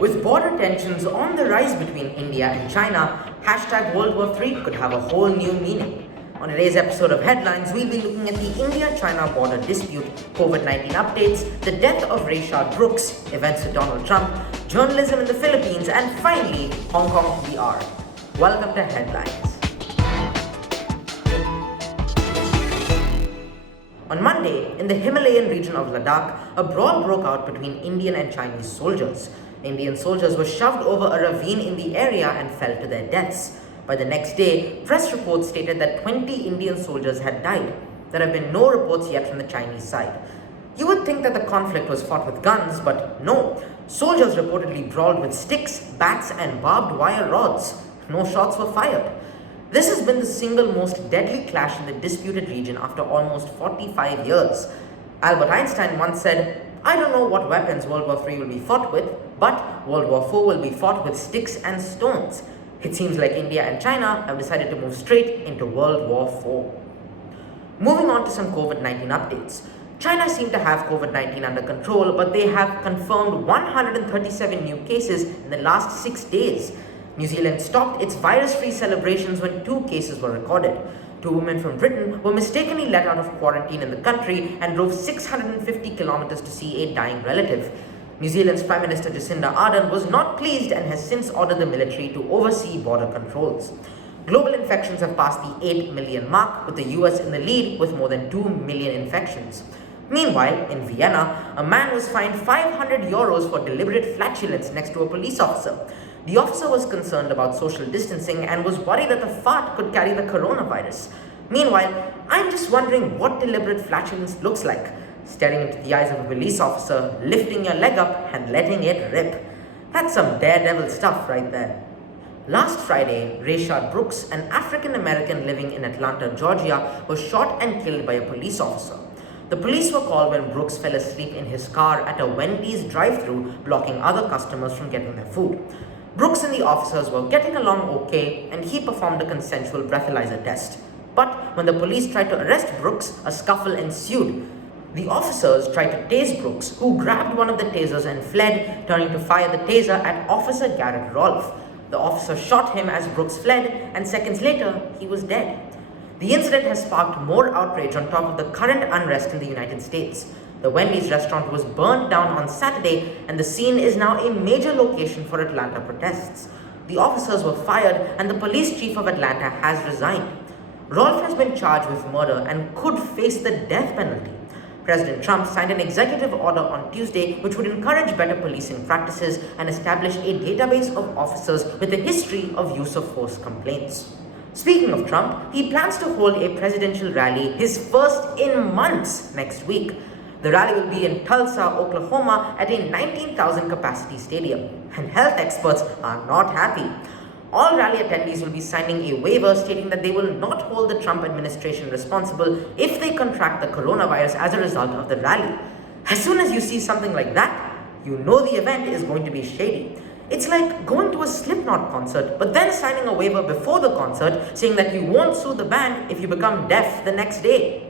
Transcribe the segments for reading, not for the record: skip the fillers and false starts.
With border tensions on the rise between India and China, hashtag World War III could have a whole new meaning. On today's episode of Headlines, we'll be looking at the India-China border dispute, COVID-19 updates, the death of Rayshard Brooks, events with Donald Trump, journalism in the Philippines, and finally, Hong Kong VR. Welcome to Headlines. On Monday, in the Himalayan region of Ladakh, a brawl broke out between Indian and Chinese soldiers. Indian soldiers were shoved over a ravine in the area and fell to their deaths. By the next day, press reports stated that 20 Indian soldiers had died. There have been no reports yet from the Chinese side. You would think that the conflict was fought with guns, but no. Soldiers reportedly brawled with sticks, bats, and barbed wire rods. No shots were fired. This has been the single most deadly clash in the disputed region after almost 45 years. Albert Einstein once said, "I don't know what weapons World War III will be fought with, but World War IV will be fought with sticks and stones." It seems like India and China have decided to move straight into World War IV. Moving on to some COVID-19 updates. China seemed to have COVID-19 under control, but they have confirmed 137 new cases in the last 6 days. New Zealand stopped its virus-free celebrations when 2 cases were recorded. 2 women from Britain were mistakenly let out of quarantine in the country and drove 650 kilometers to see a dying relative. New Zealand's Prime Minister Jacinda Ardern was not pleased and has since ordered the military to oversee border controls. Global infections have passed the 8 million mark, with the US in the lead with more than 2 million infections. Meanwhile, in Vienna, a man was fined 500 euros for deliberate flatulence next to a police officer. The officer was concerned about social distancing and was worried that the fart could carry the coronavirus. Meanwhile, I'm just wondering what deliberate flatulence looks like. Staring into the eyes of a police officer, lifting your leg up and letting it rip. That's some daredevil stuff right there. Last Friday, Rayshard Brooks, an African American living in Atlanta, Georgia, was shot and killed by a police officer. The police were called when Brooks fell asleep in his car at a Wendy's drive-thru, blocking other customers from getting their food. Brooks and the officers were getting along okay, and he performed a consensual breathalyzer test. But when the police tried to arrest Brooks, a scuffle ensued. The officers tried to tase Brooks, who grabbed one of the tasers and fled, turning to fire the taser at Officer Garrett Rolfe. The officer shot him as Brooks fled, and seconds later, he was dead. The incident has sparked more outrage on top of the current unrest in the United States. The Wendy's restaurant was burned down on Saturday, and the scene is now a major location for Atlanta protests. The officers were fired, and the police chief of Atlanta has resigned. Rolfe has been charged with murder and could face the death penalty. President Trump signed an executive order on Tuesday which would encourage better policing practices and establish a database of officers with a history of use of force complaints. Speaking of Trump, he plans to hold a presidential rally, his first in months, next week. The rally will be in Tulsa, Oklahoma at a 19,000 capacity stadium, and health experts are not happy. All rally attendees will be signing a waiver stating that they will not hold the Trump administration responsible if they contract the coronavirus as a result of the rally. As soon as you see something like that, you know the event is going to be shady. It's like going to a Slipknot concert, but then signing a waiver before the concert saying that you won't sue the band if you become deaf the next day.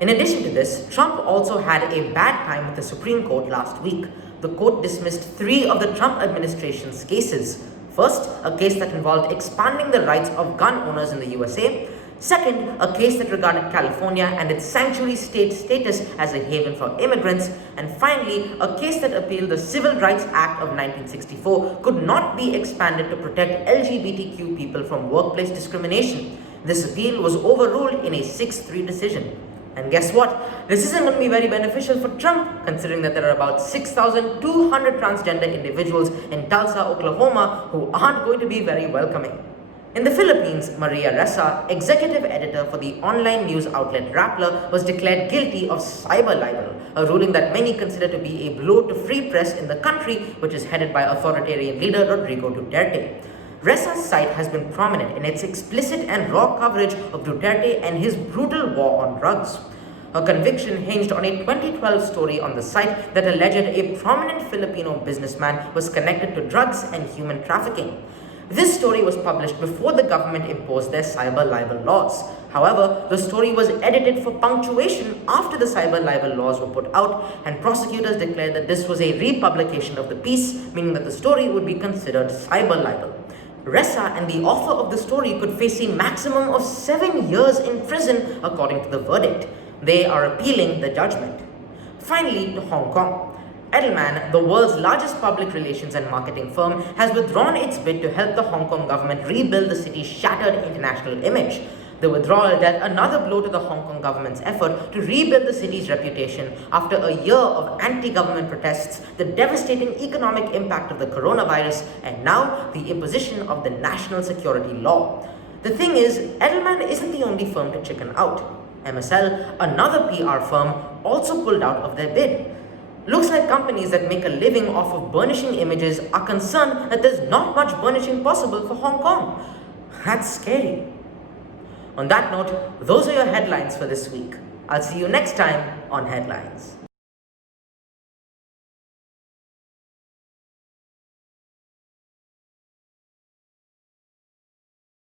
In addition to this, Trump also had a bad time with the Supreme Court last week. The court dismissed 3 of the Trump administration's cases. First, a case that involved expanding the rights of gun owners in the USA. Second, a case that regarded California and its sanctuary state status as a haven for immigrants. And finally, a case that appealed the Civil Rights Act of 1964 could not be expanded to protect LGBTQ people from workplace discrimination. This appeal was overruled in a 6-3 decision. And guess what? This isn't going to be very beneficial for Trump, considering that there are about 6,200 transgender individuals in Tulsa, Oklahoma, who aren't going to be very welcoming. In the Philippines, Maria Ressa, executive editor for the online news outlet Rappler, was declared guilty of cyber libel, a ruling that many consider to be a blow to free press in the country, which is headed by authoritarian leader Rodrigo Duterte. Ressa's site has been prominent in its explicit and raw coverage of Duterte and his brutal war on drugs. Her conviction hinged on a 2012 story on the site that alleged a prominent Filipino businessman was connected to drugs and human trafficking. This story was published before the government imposed their cyber libel laws. However, the story was edited for punctuation after the cyber libel laws were put out, and prosecutors declared that this was a republication of the piece, meaning that the story would be considered cyber libel. Ressa and the author of the story could face a maximum of 7 years in prison according to the verdict. They are appealing the judgment. Finally, to Hong Kong. Edelman, the world's largest public relations and marketing firm, has withdrawn its bid to help the Hong Kong government rebuild the city's shattered international image. The withdrawal dealt another blow to the Hong Kong government's effort to rebuild the city's reputation after a year of anti-government protests, the devastating economic impact of the coronavirus, and now the imposition of the national security law. The thing is, Edelman isn't the only firm to chicken out. MSL, another PR firm, also pulled out of their bid. Looks like companies that make a living off of burnishing images are concerned that there's not much burnishing possible for Hong Kong. That's scary. On that note, those are your headlines for this week. I'll see you next time on Headlines.